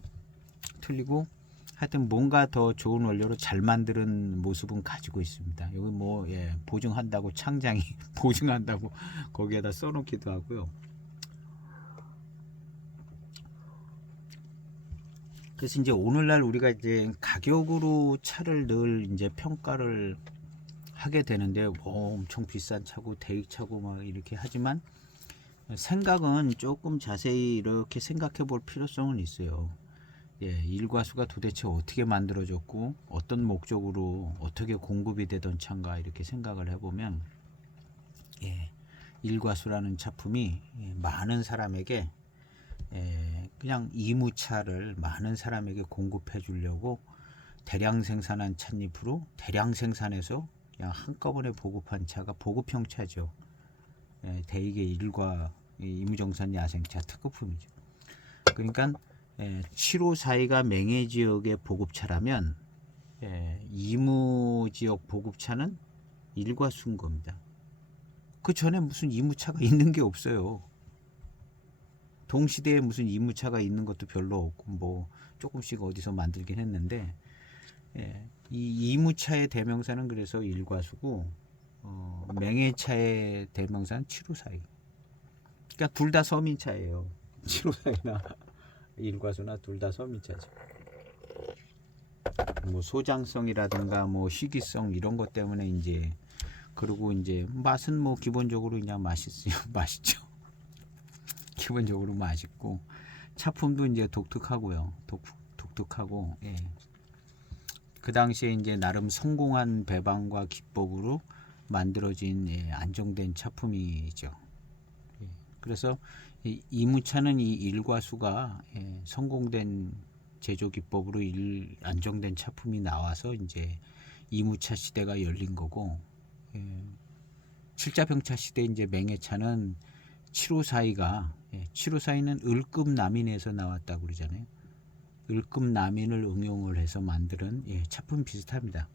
틀리고 하여튼 뭔가 더 좋은 원료로 잘 만드는 모습은 가지고 있습니다. 여기 뭐 보증한다고 창장이 보증한다고 거기에다 써놓기도 하고요. 그래서 이제 오늘날 우리가 이제 가격으로 차를 늘 이제 평가를 하게 되는데, 엄청 비싼 차고 대익 차고 막 이렇게 하지만 생각은 조금 자세히 이렇게 생각해 볼 필요성은 있어요. 일과수가 도대체 어떻게 만들어졌고 어떤 목적으로 어떻게 공급이 되던 차인가 이렇게 생각을 해보면, 일과수라는 작품이 많은 사람에게 그냥 이무차를 많은 사람에게 공급해 주려고 대량 생산한 찻잎으로 대량 생산해서 그냥 한꺼번에 보급한 차가 보급형 차죠. 대익의 일과 이무정산 야생차 특급품이죠. 그러니까 7호사이가 맹해 지역의 보급차라면 이무 지역 보급차는 일과수인 겁니다. 그 전에 무슨 이무차가 있는 게 없어요. 동시대에 무슨 이무차가 있는 것도 별로 없고 뭐 조금씩 어디서 만들긴 했는데, 이 이무차의 대명사는 그래서 일과수고 맹해차의 대명사는 7호사이. 그러니까 둘 다 서민차예요. 7호사이나 일과수나 둘 다 서민차죠. 뭐 소장성이라든가 뭐 희귀성 이런 것 때문에 이제, 그리고 이제 맛은 뭐 기본적으로 그냥 맛있죠. 기본적으로 맛있고 차품도 이제 독특하고요. 독특하고 그 당시에 이제 나름 성공한 배방과 기법으로 만들어진 안정된 차품이죠. 그래서 이무차는 이 일과수가 성공된 제조 기법으로 안정된 차품이 나와서 이제 이무차 시대가 열린 거고, 7자병차 시대 이제 맹해차는 7호사이가 7호사이는 을급 남인에서 나왔다고 그러잖아요. 을급 남인을 응용을 해서 만드는 차품 비슷합니다.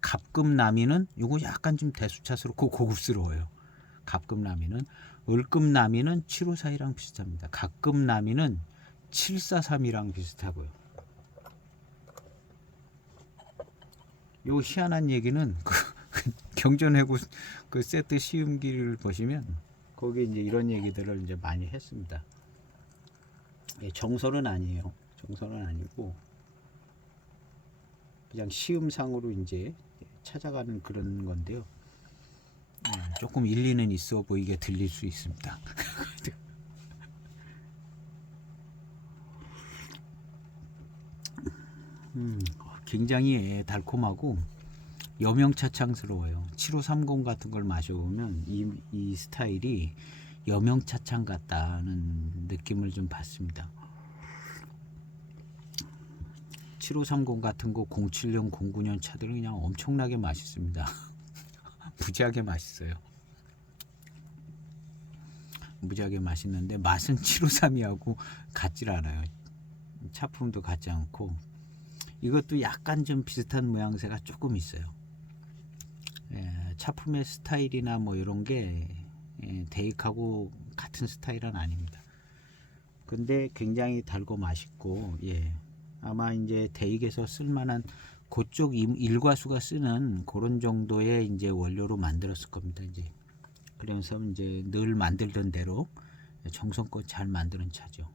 갑급 남인은 요거 약간 좀 대수차스럽고 고급스러워요. 갑급 남인은, 을급 남인은 7호사이랑 비슷합니다. 갑급 남인은 743이랑 비슷하고요. 요 희한한 얘기는 경전해고 그 세트 시음기를 보시면 거기 이제 이런 얘기들을 이제 많이 했습니다. 정설은 아니에요. 정설은 아니고 그냥 시음상으로 이제 찾아가는 그런 건데요. 조금 일리는 있어 보이게 들릴 수 있습니다. 굉장히 달콤하고 여명차창스러워요. 7530 같은 걸 마셔보면 이 스타일이 여명차창 같다는 느낌을 좀 받습니다. 7530 같은 거 07년 09년 차들은 그냥 엄청나게 맛있습니다. 무지하게 맛있어요. 무지하게 맛있는데 맛은 753이하고 같질 않아요. 차품도 같지 않고 이것도 약간 좀 비슷한 모양새가 조금 있어요. 차품의 스타일이나 뭐 이런 게 대익하고 같은 스타일은 아닙니다. 근데 굉장히 달고 맛있고, 아마 이제 대익에서 쓸만한 그쪽 일과수가 쓰는 그런 정도의 이제 원료로 만들었을 겁니다. 이제 그래서 이제 늘 만들던 대로 정성껏 잘 만드는 차죠.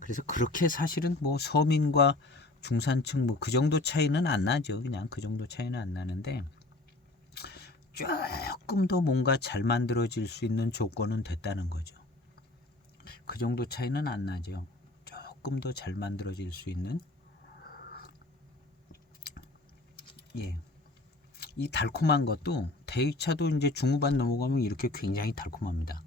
그래서 그렇게 사실은 뭐 서민과 중산층 뭐 그 정도 차이는 안 나죠. 그냥 그 정도 차이는 안 나는데 조금 더 뭔가 잘 만들어질 수 있는 조건은 됐다는 거죠. 그 정도 차이는 안 나죠. 조금 더 잘 만들어질 수 있는, 예. 이 달콤한 것도 대이차도 이제 중후반 넘어가면 이렇게 굉장히 달콤합니다.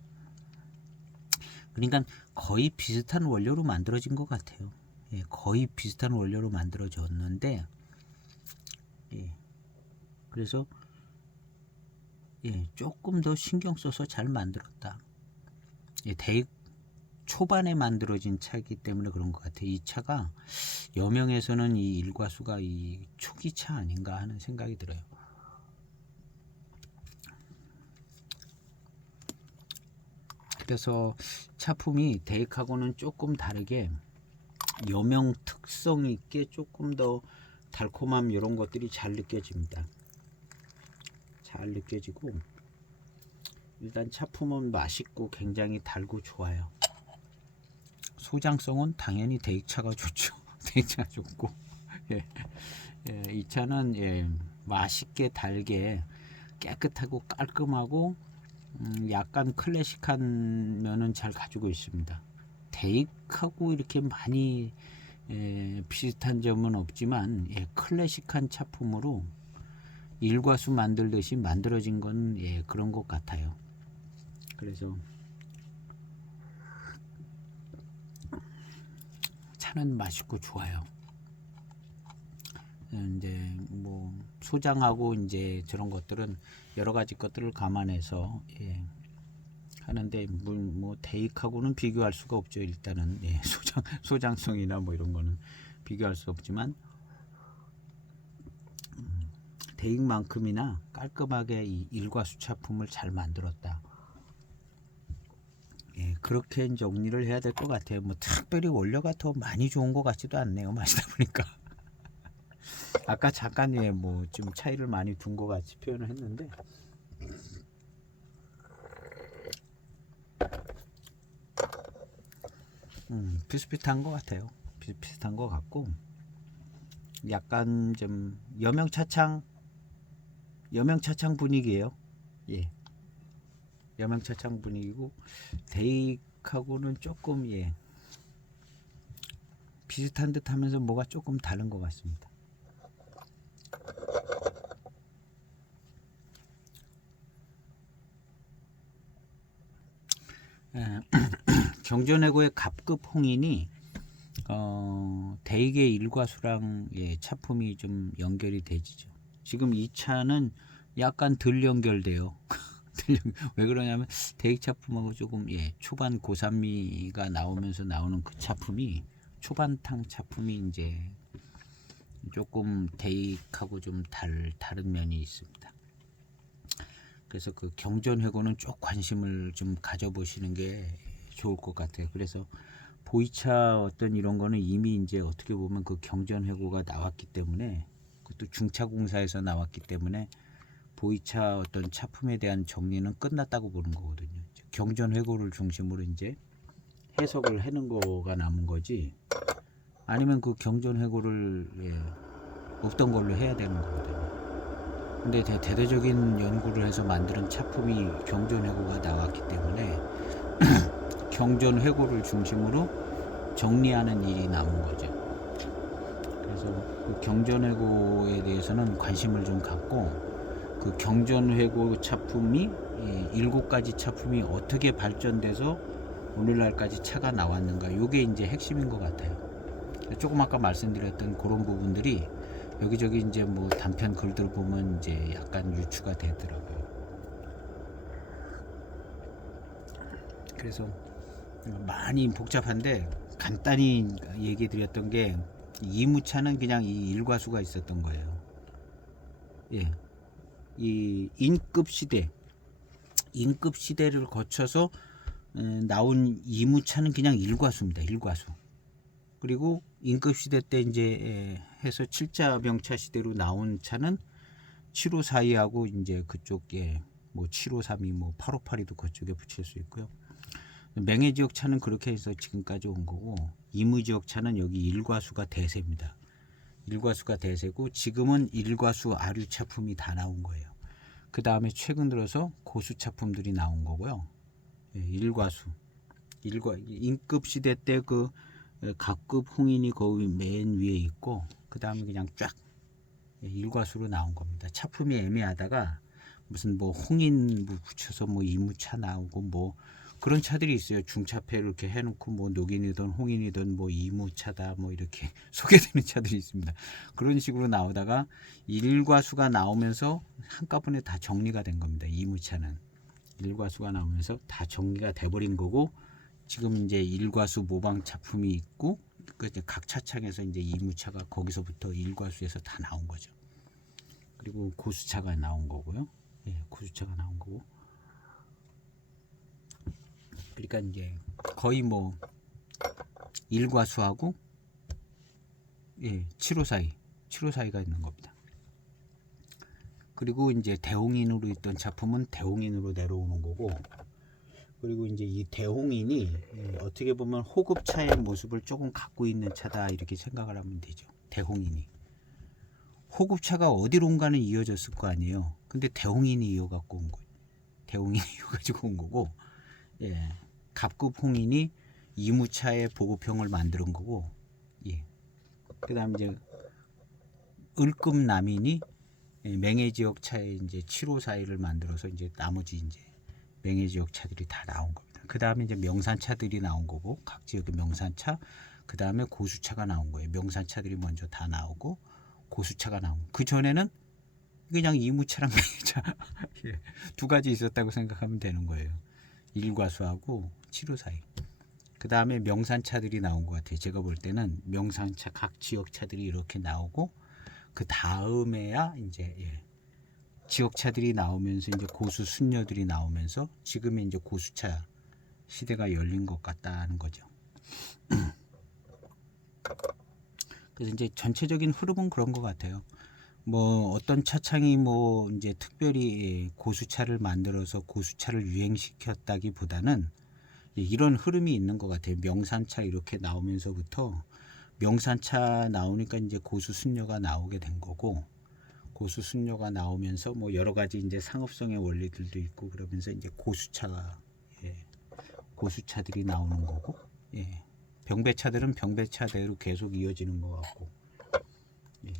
그러니까 거의 비슷한 원료로 만들어진 것 같아요. 예, 거의 비슷한 원료로 만들어졌는데, 예, 그래서 예, 조금 더 신경 써서 잘 만들었다. 예, 대익 초반에 만들어진 차이기 때문에 그런 것 같아요. 이 차가 여명에서는 이 일과수가 이 초기 차 아닌가 하는 생각이 들어요. 그래서 차품이 대익하고는 조금 다르게 여명 특성 있게 조금 더 달콤함 이런 것들이 잘 느껴집니다. 잘 느껴지고 일단 차품은 맛있고 굉장히 달고 좋아요. 소장성은 당연히 대익차가 좋죠. 대익차가 좋고 예, 예, 이 차는 예, 맛있게 달게 깨끗하고 깔끔하고 약간 클래식한 면은 잘 가지고 있습니다. 대익하고 이렇게 많이 비슷한 점은 없지만 예, 클래식한 차품으로 일과수 만들듯이 만들어진 건 예, 그런 것 같아요. 그래서 차는 맛있고 좋아요. 이제 뭐 소장하고 이제 저런 것들은 여러 가지 것들을 감안해서 예, 하는데 뭐 대익하고는 비교할 수가 없죠. 일단은 예, 소장성이나 뭐 이런 거는 비교할 수 없지만 대익만큼이나 깔끔하게 이 일과수 차품을 잘 만들었다. 예, 그렇게 정리를 해야 될 것 같아요. 뭐 특별히 원료가 더 많이 좋은 것 같지도 않네요. 마시다 보니까. 아까 잠깐 예, 뭐 좀 차이를 많이 둔 것 같이 표현을 했는데 비슷비슷한 것 같아요. 비슷비슷한 것 같고 약간 좀 여명차창 분위기예요. 예, 여명차창 분위기고 대익하고는 조금 예 비슷한 듯하면서 뭐가 조금 다른 것 같습니다. 경전해고의 갑급 홍인이 대익의 일과수랑 예, 차품이 좀 연결이 되지죠. 지금 이 차는 약간 덜 연결돼요. 왜 그러냐면 대익 차품하고 조금 예, 초반 고산미가 나오면서 나오는 그 차품이 초반탕 차품이 이제 조금 대익하고 좀 다른 면이 있습니다. 그래서 그 경전회고는 쭉 관심을 좀 가져보시는 게 좋을 것 같아요. 그래서 보이차 어떤 이런 거는 이미 이제 어떻게 보면 그 경전회고가 나왔기 때문에 그것도 중차공사에서 나왔기 때문에 보이차 어떤 차품에 대한 정리는 끝났다고 보는 거거든요. 경전회고를 중심으로 이제 해석을 해는 거가 남은 거지 아니면 그 경전회고를 예, 없던 걸로 해야 되는 거거든요. 근데 대대적인 연구를 해서 만드는 차품이 경전회고가 나왔기 때문에 경전회고를 중심으로 정리하는 일이 남은 거죠. 그래서 그 경전회고에 대해서는 관심을 좀 갖고 그 경전회고 차품이 7가지 차품이 어떻게 발전돼서 오늘날까지 차가 나왔는가 이게 이제 핵심인 것 같아요. 조금 아까 말씀드렸던 그런 부분들이 여기저기 이제 뭐 단편 글들 보면 이제 약간 유추가 되더라고요. 그래서 많이 복잡한데 간단히 얘기 드렸던 게 이무차는 그냥 이 일과수가 있었던 거예요. 예. 이 인급 시대를 거쳐서 나온 이무차는 그냥 일과수입니다. 일과수. 그리고 인급 시대 때 이제 해서 7자 병차 시대로 나온 차는 7542하고 이제 그쪽에 뭐 7532, 뭐 8582도 그쪽에 붙일 수 있고요. 맹해 지역 차는 그렇게 해서 지금까지 온 거고 이무지역차는 여기 일과수가 대세입니다. 일과수가 대세고 지금은 일과수 아류차품이 다 나온 거예요. 그 다음에 최근 들어서 고수차품들이 나온 거고요. 예, 일과수 임급 시대 때 그 각급 홍인이 거기 맨 위에 있고 그 다음에 그냥 쫙 일과수로 나온 겁니다. 차품이 애매하다가 무슨 뭐 홍인 뭐 붙여서 뭐 이무차 나오고 뭐 그런 차들이 있어요. 중차패를 이렇게 해놓고 뭐 녹인이든 홍인이든 뭐 이무차다 뭐 이렇게 소개되는 차들이 있습니다. 그런 식으로 나오다가 일과수가 나오면서 한꺼번에 다 정리가 된 겁니다. 이무차는 일과수가 나오면서 다 정리가 돼버린 거고 지금 이제 일과수 모방 차품이 있고 각 차창에서 이제 이무차가 거기서부터 일과수에서 다 나온 거죠. 그리고 고수차가 나온 거고요. 예, 고수차가 나온 거고. 그러니까 이제 거의 뭐 일과수하고 예, 7호 사이가 있는 겁니다. 그리고 이제 대홍인으로 있던 차품은 대홍인으로 내려오는 거고. 그리고 이제 이 대홍인이 어떻게 보면 호급차의 모습을 조금 갖고 있는 차다 이렇게 생각을 하면 되죠. 대홍인이 호급차가 어디론가는 이어졌을 거 아니에요. 근데 대홍인이 이어갖고 온 거예요. 대홍인이 이어가지고 온 거고, 예, 갑급 홍인이 이무차의 보급형을 만드는 거고, 예, 그다음 이제 을급 남인이 맹해지역 차의 이제 7호 사이를 만들어서 이제 나머지 이제 맹해지역 차들이 다 나온 겁니다. 그 다음에 이제 명산차들이 나온 거고 각 지역의 명산차, 그 다음에 고수차가 나온 거예요. 명산차들이 먼저 다 나오고 고수차가 나온. 그 전에는 그냥 이무차랑 맹해차 예, 두 가지 있었다고 생각하면 되는 거예요. 일과수하고 7호 사이. 그 다음에 명산차들이 나온 것 같아요. 제가 볼 때는 명산차 각 지역 차들이 이렇게 나오고 그 다음에야 이제 예, 지역차들이 나오면서 이제 고수 순녀들이 나오면서 지금의 이제 고수차 시대가 열린 것 같다는 거죠. 그래서 이제 전체적인 흐름은 그런 것 같아요. 뭐 어떤 차창이 뭐 이제 특별히 고수차를 만들어서 고수차를 유행시켰다기보다는 이런 흐름이 있는 것 같아요. 명산차 이렇게 나오면서부터 명산차 나오니까 이제 고수 순녀가 나오게 된 거고, 고수 순녀가 나오면서 뭐 여러 가지 이제 상업성의 원리들도 있고 그러면서 이제 고수차가 예, 고수차들이 나오는 거고, 예, 병배차들은 병배차대로 계속 이어지는 것 같고, 예.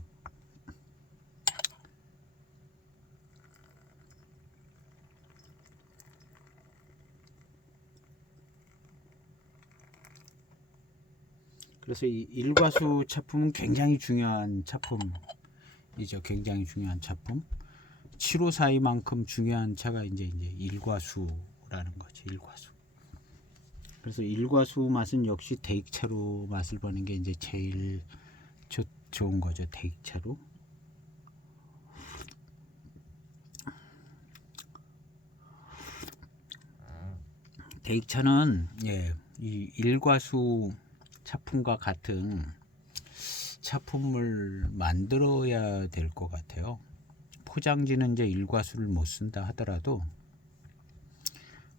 그래서 이 일과수 차품은 굉장히 중요한 차품이죠. 굉장히 중요한 차품. 7호 사이만큼 중요한 차가 이제 일과수라는 거죠. 일과수. 그래서 일과수 맛은 역시 대익차로 맛을 보는 게 이제 제일 좋은 거죠. 대익차로. 대익차는 예, 이 일과수 차품과 같은 차품을 만들어야 될 것 같아요. 포장지는 이제 일과수를 못 쓴다 하더라도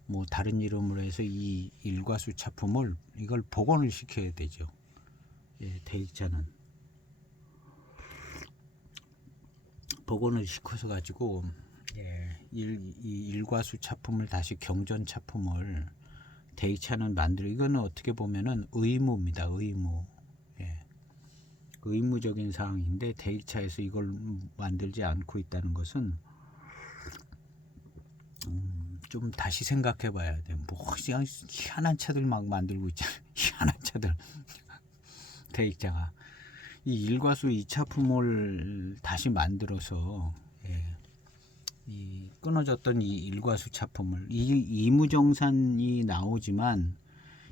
뭐 다른 이름으로 해서 이 일과수 차품을 이걸 복원을 시켜야 되죠. 예, 대익차는 복원을 시켜서 가지고 예, 이 일과수 차품을 다시 경전 차품을 대익차는 만들어. 이거는 어떻게 보면은 의무입니다. 의무. 예, 의무적인 사항인데 대익차에서 이걸 만들지 않고 있다는 것은 좀 다시 생각해 봐야 돼. 뭐 그냥 희한한 차들 막 만들고 있잖아. 희한한 차들. 대익차가 이 일과수 이 차품을 다시 만들어서 예, 이 끊어졌던 이 일과수 차품을 이무정산이 나오지만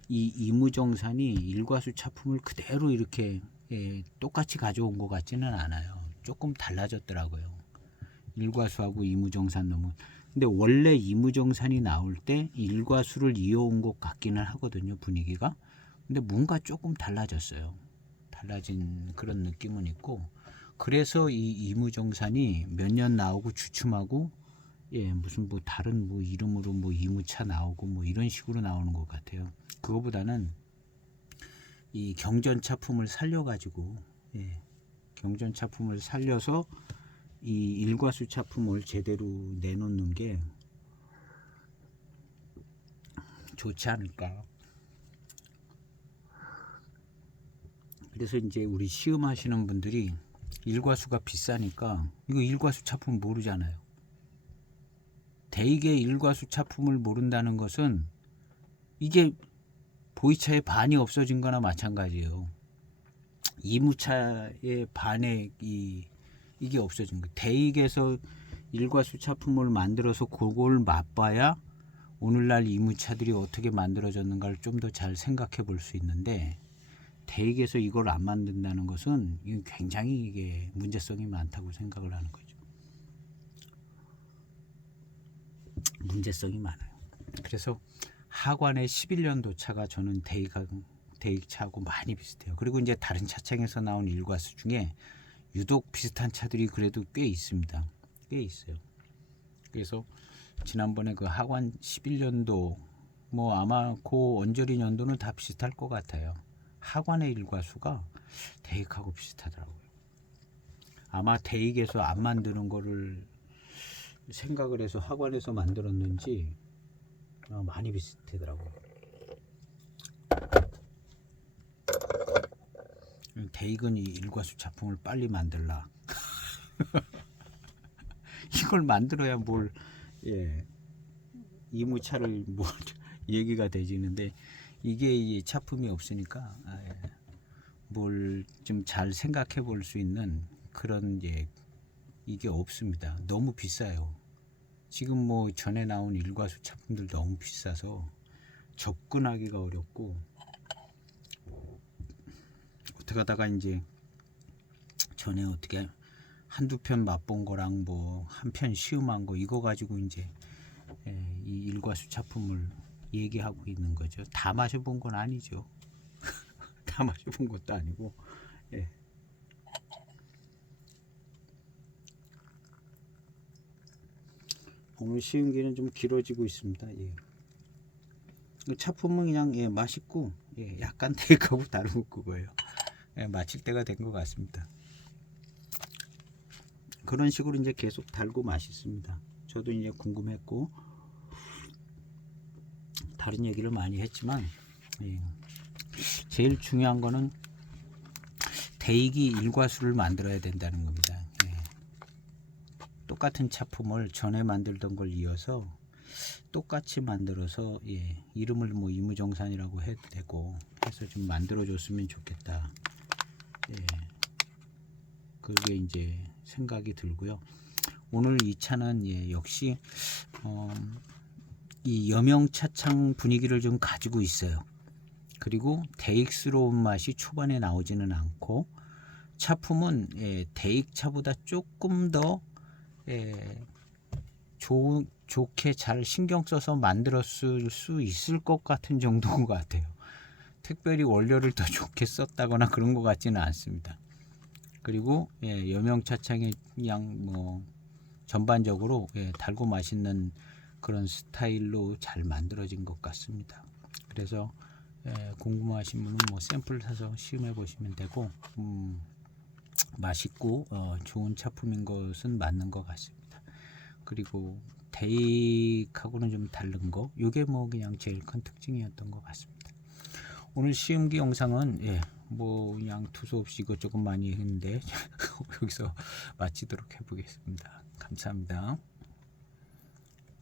이 이무정산이 일과수 차품을 그대로 이렇게 예, 똑같이 가져온 것 같지는 않아요. 조금 달라졌더라고요. 일과수하고 이무정산 너무. 근데 원래 이무정산이 나올 때 일과수를 이어온 것 같기는 하거든요. 분위기가. 근데 뭔가 조금 달라졌어요. 달라진 그런 느낌은 있고, 그래서 이 이무정산이 몇 년 나오고 주춤하고 예, 무슨 뭐 다른 뭐 이름으로 뭐 이무차 나오고 뭐 이런 식으로 나오는 것 같아요. 그거보다는 이 경전 차품을 살려가지고 경전 차품을 살려서 이 일과수 차품을 제대로 내놓는 게 좋지 않을까. 그래서 이제 우리 시음 하시는 분들이 일과수가 비싸니까 이거 일과수 차품 모르잖아요. 대익의 일과수 차품을 모른다는 것은 이게 보이차의 반이 없어진 거나 마찬가지예요. 이무차의 반의 이게 없어진 거. 대익에서 일과수 차품을 만들어서 그걸 맛봐야 오늘날 이무차들이 어떻게 만들어졌는가를 좀 더 잘 생각해 볼 수 있는데, 대익에서 이걸 안 만든다는 것은 이게 굉장히 이게 문제성이 많다고 생각을 하는 거죠. 문제성이 많아요. 그래서 하관의 11년도 차가 저는 대익차하고 많이 비슷해요. 그리고 이제 다른 차창에서 나온 일과수 중에 유독 비슷한 차들이 그래도 꽤 있습니다. 꽤 있어요. 그래서 지난번에 그 하관 11년도 뭐 아마 그 언저리 년도는 다 비슷할 것 같아요. 하관의 일과수가 대익하고 비슷하더라고요. 아마 대익에서 안 만드는 거를 생각을 해서 하관에서 만들었는지 많이 비슷하더라고요. 대익은 이 일과수 작품을 빨리 만들라. 이걸 만들어야 뭘 이무차를 뭐 얘기가 되지는데 이게 이 차품이 없으니까 뭘 좀 잘 생각해 볼 수 있는 그런 이게 없습니다. 너무 비싸요. 지금 뭐 전에 나온 일과수 차품들 너무 비싸서 접근하기가 어렵고, 어떻게 하다가 이제 전에 어떻게 한두 편 맛본 거랑 뭐 한 편 시음한 거 이거 가지고 이제 이 일과수 차품을 얘기하고 있는 거죠. 다 마셔본 건 아니죠. 다 마셔본 것도 아니고. 오늘 시음기는 좀 길어지고 있습니다. 차품은 그냥 맛있고 약간 대익하고 다른 그거예요. 마칠 때가 된 것 같습니다. 그런 식으로 이제 계속 달고 맛있습니다. 저도 이제 궁금했고 다른 얘기를 많이 했지만 제일 중요한 거는 대익이 일과수를 만들어야 된다는 겁니다. 똑같은 차품을 전에 만들던 걸 이어서 똑같이 만들어서 이름을 뭐 이무정산이라고 해도 되고 해서 좀 만들어 줬으면 좋겠다. 그게 이제 생각이 들고요. 오늘 이 차는 역시 이 여명차창 분위기를 좀 가지고 있어요. 그리고 대익스러운 맛이 초반에 나오지는 않고, 차품은 대익차보다 조금 더 좋게 잘 신경 써서 만들었을 수 있을 것 같은 정도인 것 같아요. 특별히 원료를 더 좋게 썼다거나 그런 것 같지는 않습니다. 그리고 여명차창의 그냥 뭐 전반적으로 달고 맛있는 그런 스타일로 잘 만들어진 것 같습니다. 그래서 궁금하신 분은 뭐 샘플 사서 시음해 보시면 되고, 맛있고 좋은 차품인 것은 맞는 것 같습니다. 그리고 대익하고는 좀 다른 거, 이게 뭐 그냥 제일 큰 특징이었던 것 같습니다. 오늘 시음기 영상은 뭐 그냥 두서없이 이것저것 많이 했는데 여기서 마치도록 해보겠습니다. 감사합니다.